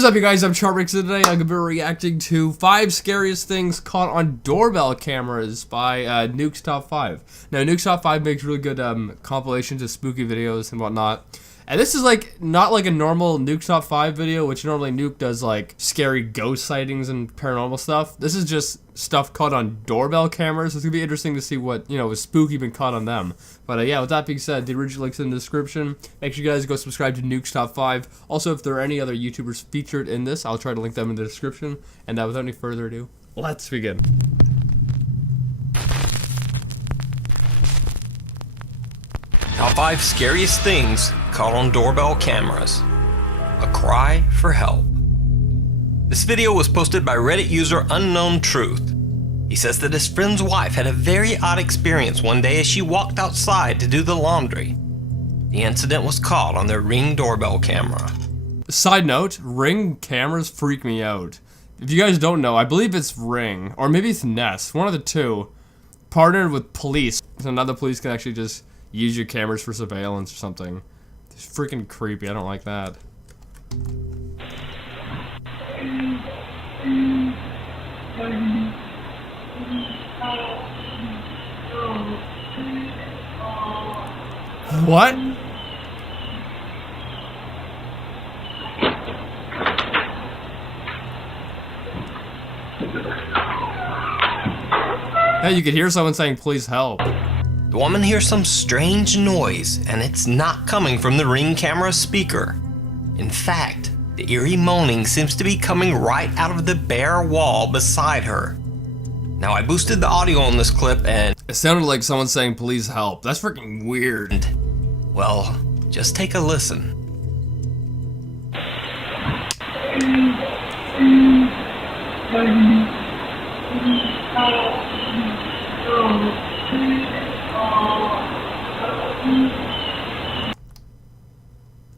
is up, you guys? I'm Charmx, and today I'm going to be reacting to 5 scariest things caught on doorbell cameras by Nukes Top5. Now, Nukes Top5 makes really good compilations of spooky videos and whatnot. And this is like not like a normal Nukes Top5 video, which normally Nuke does like scary ghost sightings and paranormal stuff. This is just stuff caught on doorbell cameras. It's gonna be interesting to see what, you know, was spooky been caught on them. But yeah, with that being said, the original link's in the description. Make sure you guys go subscribe to Nukes Top5. Also, if there are any other YouTubers featured in this, I'll try to link them in the description. And without any further ado, let's begin. Top 5 scariest things caught on doorbell cameras. A cry for help. This video was posted by Reddit user Unknown Truth. He says that his friend's wife had a very odd experience one day as she walked outside to do the laundry. The incident was caught on their Ring doorbell camera. Side note, Ring cameras freak me out. If you guys don't know, I believe it's Ring, or maybe it's Nest, one of the two, partnered with police. So now the police can actually just use your cameras for surveillance or something. It's freaking creepy. I don't like that. What? Hey, you could hear someone saying, "Please help." The woman hears some strange noise, and it's not coming from the Ring camera speaker. In fact, the eerie moaning seems to be coming right out of the bare wall beside her. Now, I boosted the audio on this clip, and it sounded like someone saying, "Please help." That's freaking weird. Well, just take a listen.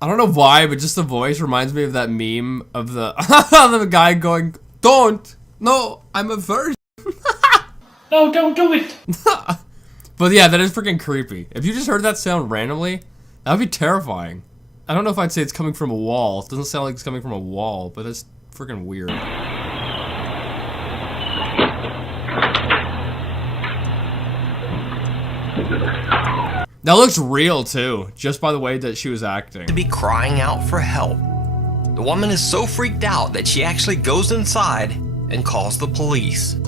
I don't know why, but just the voice reminds me of that meme of the the guy going, "Don't! No, I'm a virgin." No, don't do it! But yeah, that is freaking creepy. If you just heard that sound randomly, that would be terrifying. I don't know if I'd say it's coming from a wall. It doesn't sound like it's coming from a wall, but it's freaking weird. That looks real too, just by the way that she was acting. To be crying out for help. The woman is so freaked out that she actually goes inside and calls the police.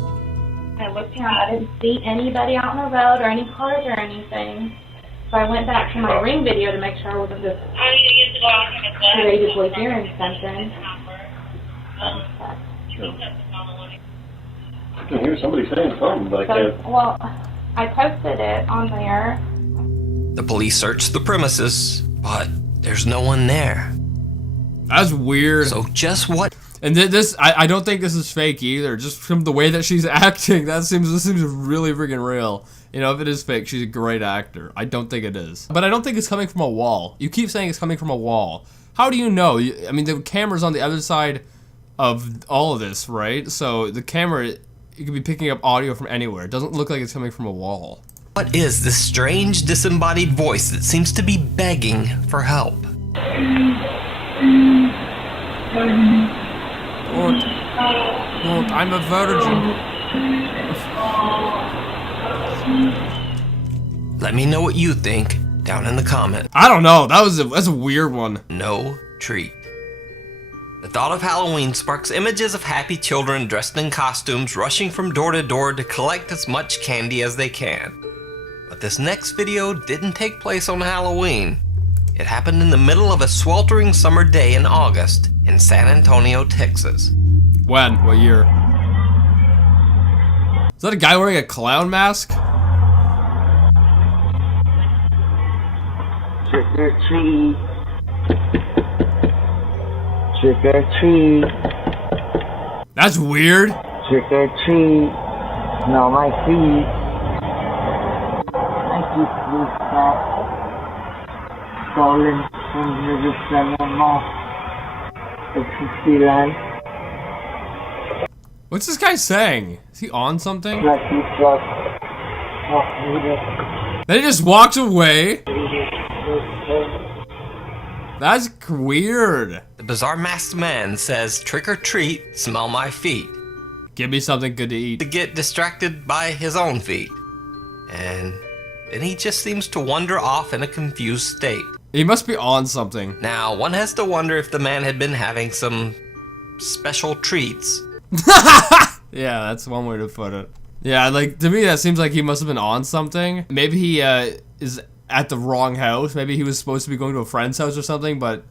I looked around, I didn't see anybody out on the road or any cars or anything. So I went back to my Ring video to make sure I wasn't just creatively hearing something. I can hear somebody saying something, but I can't. Well, I posted it on there. The police search the premises, but there's no one there. That's weird. So just what? And this, I don't think this is fake either. Just from the way that she's acting, this seems really freaking real. You know, if it is fake, she's a great actor. I don't think it is. But I don't think it's coming from a wall. You keep saying it's coming from a wall. How do you know? I mean, the camera's on the other side of all of this, right? So the camera, it could be picking up audio from anywhere. It doesn't look like it's coming from a wall. What is this strange disembodied voice that seems to be begging for help? Lord, I'm a virgin. Let me know what you think down in the comments. I don't know. That's a weird one. No treat. The thought of Halloween sparks images of happy children dressed in costumes rushing from door to door to collect as much candy as they can. But this next video didn't take place on Halloween. It happened in the middle of a sweltering summer day in August in San Antonio, Texas. When? What year? Is that a guy wearing a clown mask? Trick or treat. Trick or treat. That's weird. Trick or treat. Smell my feet. I keep these snacks. Stolen from the cinema. It's a sea life. What's this guy saying? Is he on something? Lucky truck. Then he just walks away. That's weird. The bizarre masked man says, "Trick or treat, smell my feet," Give me something good to eat. to get distracted by his own feet. And then he just seems to wander off in a confused state. He must be on something. Now, one has to wonder if the man had been having some special treats. Yeah, that's one way to put it. Yeah, like, to me, that seems like he must have been on something. Maybe he, is at the wrong house. Maybe he was supposed to be going to a friend's house or something, but,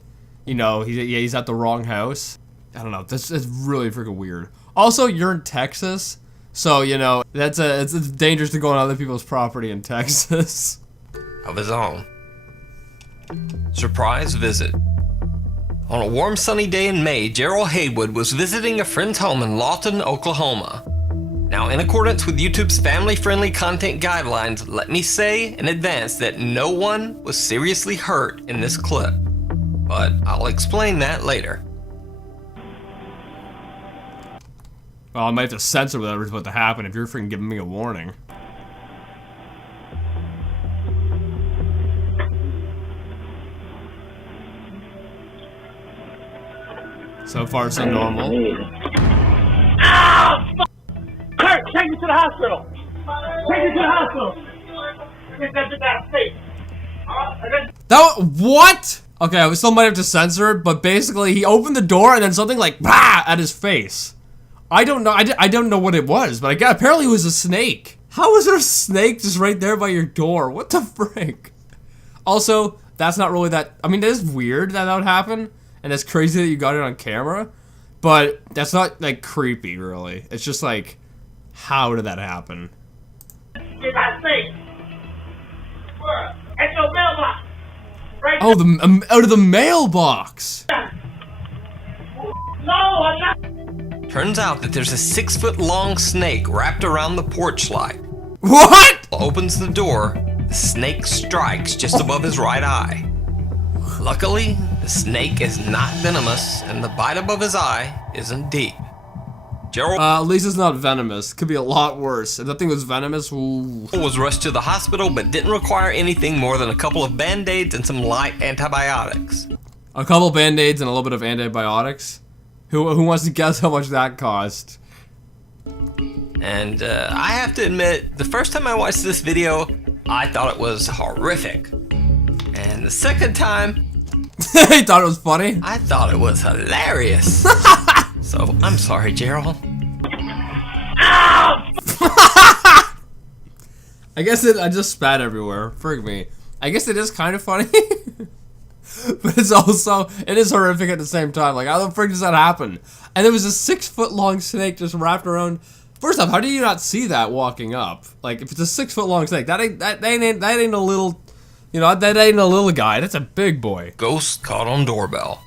you know, he's at the wrong house. I don't know. That's really freaking weird. Also, you're in Texas, so, you know, it's dangerous to go on other people's property in Texas. Of his own. Surprise visit. On a warm sunny day in May, Gerald Haywood was visiting a friend's home in Lawton, Oklahoma. Now, in accordance with YouTube's family-friendly content guidelines, let me say in advance that no one was seriously hurt in this clip. But I'll explain that later. Well, I might have to censor whatever's about to happen if you're freaking giving me a warning. So far, so normal. Kurt, take me to the hospital. Take me to the hospital. What? Okay, I still might have to censor it, but basically he opened the door and then something like bah at his face. I don't know. I don't know what it was, but apparently it was a snake. How is there a snake just right there by your door? What the frick? Also, that's not really that. I mean, that is weird that would happen, and it's crazy that you got it on camera, but that's not like creepy, really. It's just like, how did that happen? Get that snake. Where? At your mailbox. Right. Oh, out of the mailbox. No, I'm not. Turns out that there's a 6-foot-long snake wrapped around the porch light. What? Opens the door, the snake strikes just above his right eye. Luckily, the snake is not venomous, and the bite above his eye isn't deep. Gerald At least it's not venomous. Could be a lot worse. If that thing was venomous, ooh. was rushed to the hospital, but didn't require anything more than a couple of band-aids and some light antibiotics. A couple band-aids and a little bit of antibiotics. Who wants to guess how much that cost? And I have to admit, the first time I watched this video, I thought it was horrific. And the second time, He thought it was funny? I thought it was hilarious. So, I'm sorry, Gerald. I guess I just spat everywhere. Frig me. I guess it is kind of funny. But it is horrific at the same time. Like, how the frig does that happen? And there was a 6-foot-long snake just wrapped around. First off, how do you not see that walking up? Like, if it's a 6-foot-long snake, that ain't a little, you know, that ain't a little guy. That's a big boy. Ghost caught on doorbell.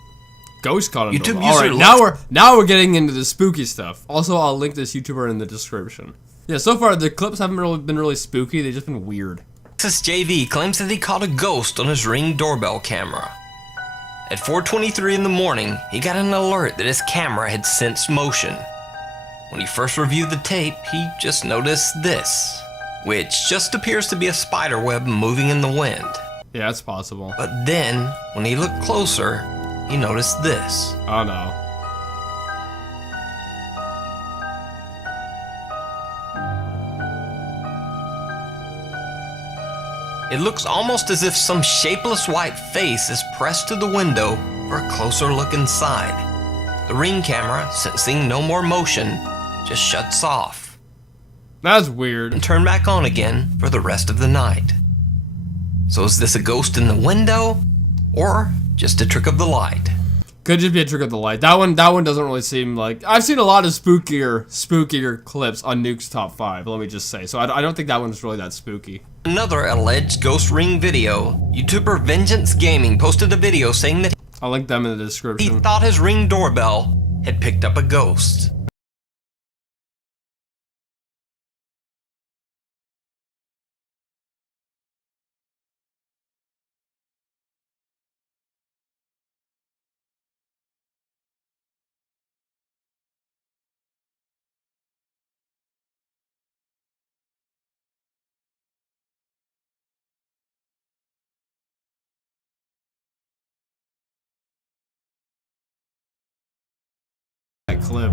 Ghost caught on YouTube doorbell. All right, user now we're getting into the spooky stuff. Also, I'll link this YouTuber in the description. Yeah, so far the clips haven't been really spooky. They've just been weird. Texas JV claims that he caught a ghost on his Ring doorbell camera. At 4:23 in the morning, he got an alert that his camera had sensed motion. When he first reviewed the tape, he just noticed this, which just appears to be a spider web moving in the wind. Yeah, it's possible. But then, when he looked closer, he noticed this. Oh no. It looks almost as if some shapeless white face is pressed to the window for a closer look inside. The Ring camera, sensing no more motion, just shuts off That's weird. and turn back on again for the rest of the night. So is this a ghost in the window, or just a trick of the light? Could just be a trick of the light. That one doesn't really seem like. I've seen a lot of spookier clips on Nukes Top 5. Let me just say. So I don't think that one's really that spooky. Another alleged ghost Ring video. YouTuber Vengeance Gaming posted a video saying that I'll link them in the he description. thought his Ring doorbell had picked up a ghost. clip.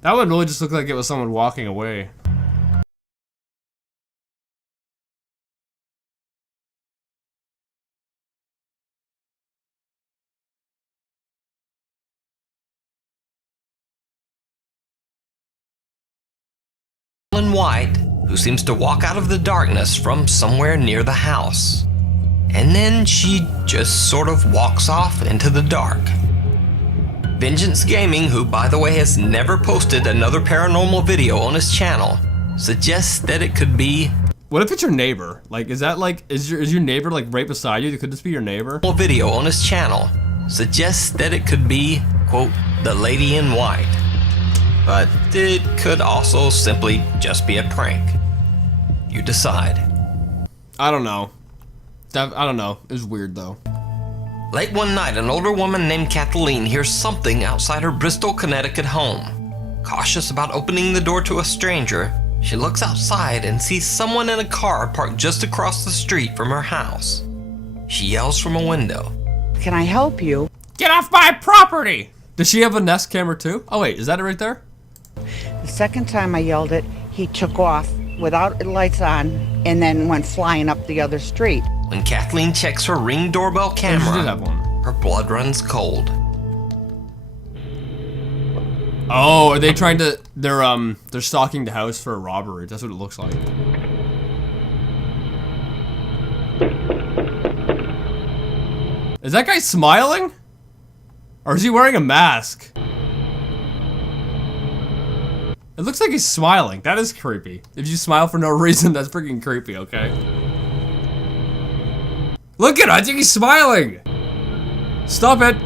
That would really just look like it was someone walking away. In white, who seems to walk out of the darkness from somewhere near the house. And then she just sort of walks off into the dark. Vengeance Gaming, who by the way has never posted another paranormal video on his channel, suggests that it could be... What if it's your neighbor? Like, is that like, is your neighbor like right beside you? Could this be your neighbor? ...video on his channel suggests that it could be, quote, the lady in white. But it could also simply just be a prank. You decide. I don't know. I don't know. It was weird though. Late one night, an older woman named Kathleen hears something outside her Bristol, Connecticut home. Cautious about opening the door to a stranger, she looks outside and sees someone in a car parked just across the street from her house. She yells from a window. Can I help you? Get off my property! Does she have a Nest camera too? Oh wait, is that it right there? The second time I yelled it, he took off without lights on and then went flying up the other street. When Kathleen checks her Ring doorbell camera, she did have one. Her blood runs cold. Oh, are they trying to? They're stalking the house for a robbery. That's what it looks like. Is that guy smiling? Or is he wearing a mask? It looks like he's smiling. That is creepy. If you smile for no reason, that's freaking creepy, okay? Look at him, I think he's smiling! Stop it!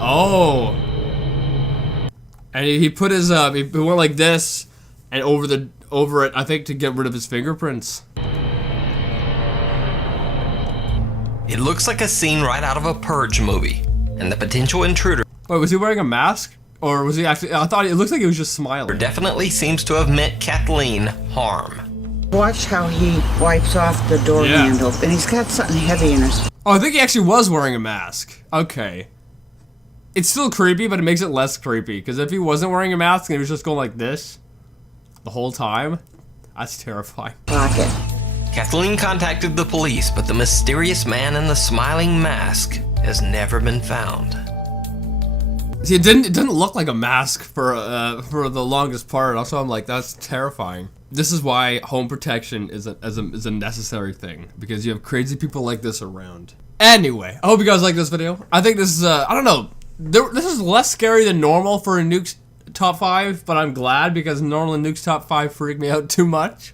Oh. And he put his, he went like this, and over it, I think to get rid of his fingerprints. It looks like a scene right out of a Purge movie, and the potential intruder... Wait, was he wearing a mask? Or was he actually, I thought it looks like he was just smiling. ...definitely seems to have meant Kathleen harm. Watch how he wipes off the door handle, and he's got something heavy in his... Oh, I think he actually was wearing a mask. Okay. It's still creepy, but it makes it less creepy. Because if he wasn't wearing a mask and he was just going like this the whole time, that's terrifying. Pocket. Kathleen contacted the police, but the mysterious man in the smiling mask has never been found. See, it didn't look like a mask for the longest part. Also, I'm like, that's terrifying. This is why home protection is a necessary thing, because you have crazy people like this around. Anyway, I hope you guys like this video. I think this is I don't know. This is less scary than normal for a Nukes Top 5, but I'm glad because normally Nukes Top 5 freak me out too much.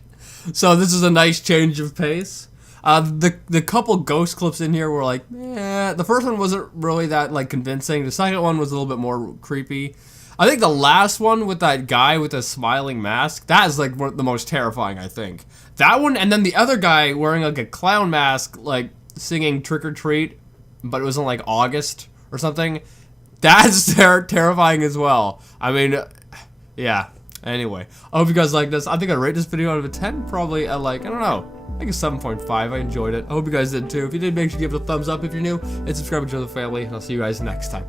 So this is a nice change of pace. The couple ghost clips in here were like, eh. The first one wasn't really that like convincing. The second one was a little bit more creepy. I think the last one with that guy with a smiling mask, that is like the most terrifying, I think. That one, and then the other guy wearing like a clown mask, like singing Trick or Treat, but it was in like August or something. That's terrifying as well. I mean, yeah. Anyway, I hope you guys like this. I think I'd rate this video out of a 10, probably at like, I don't know, I think a 7.5. I enjoyed it. I hope you guys did too. If you did, make sure you give it a thumbs up if you're new, and subscribe to the family, and I'll see you guys next time.